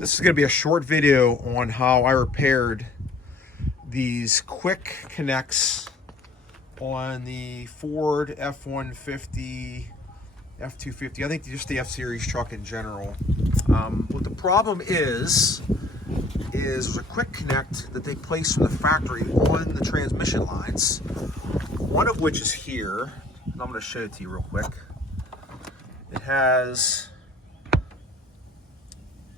This is going to be a short video on how I repaired these quick connects on the Ford F150, F250, I think just the F-Series truck in general. What the problem is there's a quick connect that they place from the factory on the transmission lines, one of which is here, and I'm going to show it to you real quick. It has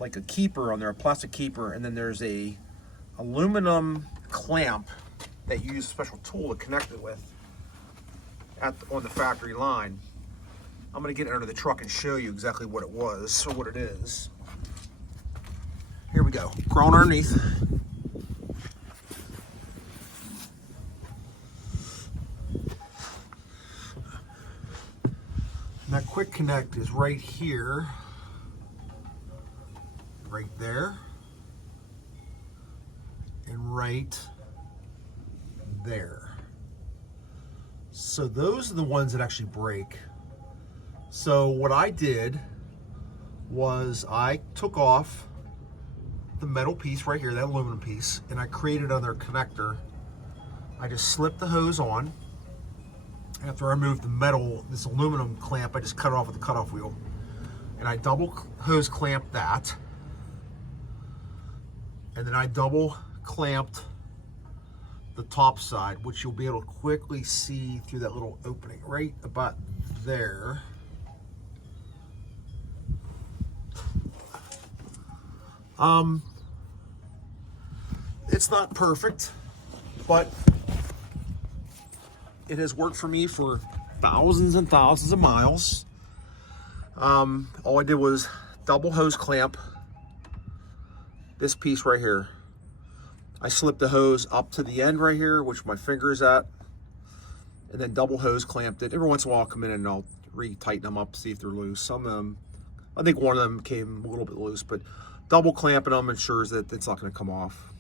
like a keeper on there, a plastic keeper, and then there's a aluminum clamp that you use a special tool to connect it with on the factory line. I'm gonna get it under the truck and show you exactly what it was or what it is. Here we go, crawling underneath. And that quick connect is right here. Right there, and right there. So those are the ones that actually break. So what I did was I took off the metal piece right here, that aluminum piece, and I created another connector. I just slipped the hose on. After I removed the metal, this aluminum clamp, I just cut it off with the cutoff wheel. And I double hose clamped that. And then I double clamped the top side, which you'll be able to quickly see through that little opening right about there. It's not perfect, but it has worked for me for thousands and thousands of miles. All I did was double hose clamp this piece right here. I slipped the hose up to the end right here, which my finger is at, and then double hose clamped it. Every once in a while I'll come in and I'll re-tighten them up, see if they're loose. Some of them, I think one of them came a little bit loose, but double clamping them ensures that it's not going to come off.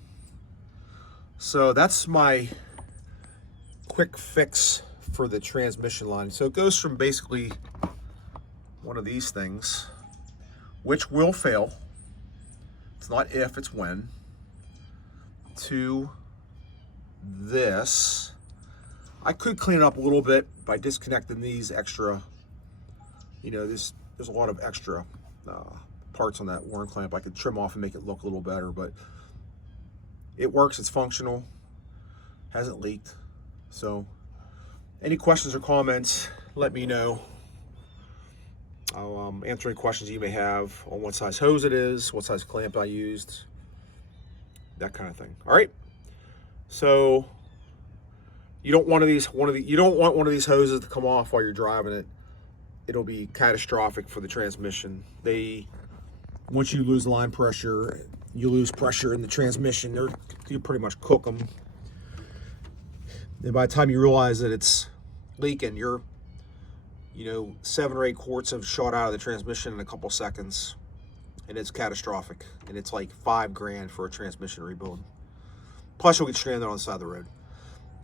So that's my quick fix for the transmission line. So it goes from basically one of these things, which will fail. It's not if, it's when. To this. I could clean it up a little bit by disconnecting these extra, there's a lot of extra parts on that worm clamp I could trim off and make it look a little better, but it works, it's functional, hasn't leaked. So any questions or comments, let me know. I'll answer any questions you may have on what size hose it is, what size clamp I used, that kind of thing. All right. So you don't want one of these hoses to come off while you're driving it. It'll be catastrophic for the transmission. Once you lose line pressure, you lose pressure in the transmission. You pretty much cook them. And by the time you realize that it's leaking, you're 7 or 8 quarts have shot out of the transmission in a couple seconds, and it's catastrophic. And it's like $5 grand for a transmission rebuild. Plus you'll get stranded on the side of the road.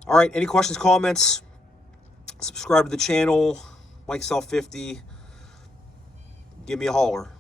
All right, any questions, comments? Subscribe to the channel, like f150. Give me a holler.